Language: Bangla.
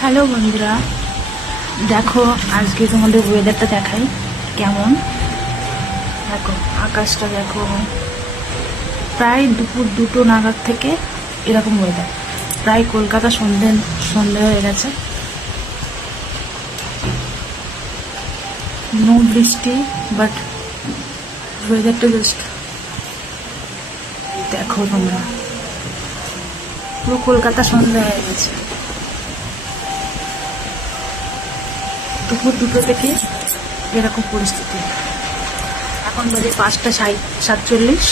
হ্যালো বন্ধুরা, দেখো আজকে তোমাদের ওয়েদারটা দেখাই কেমন। দেখো আকাশটা দেখো, প্রায় দুপুর 2টো নাগাদ থেকে এরকম ওয়েদার। প্রায় কলকাতা সন্ধে হয়ে গেছে, নো বৃষ্টি, বাট ওয়েদারটা জাস্ট দেখো তোমরা, পুরো কলকাতা সন্ধে হয়ে গেছে। দুপুর 2টো থেকে এরকম পরিস্থিতি। এখন বাজে 5টা 47।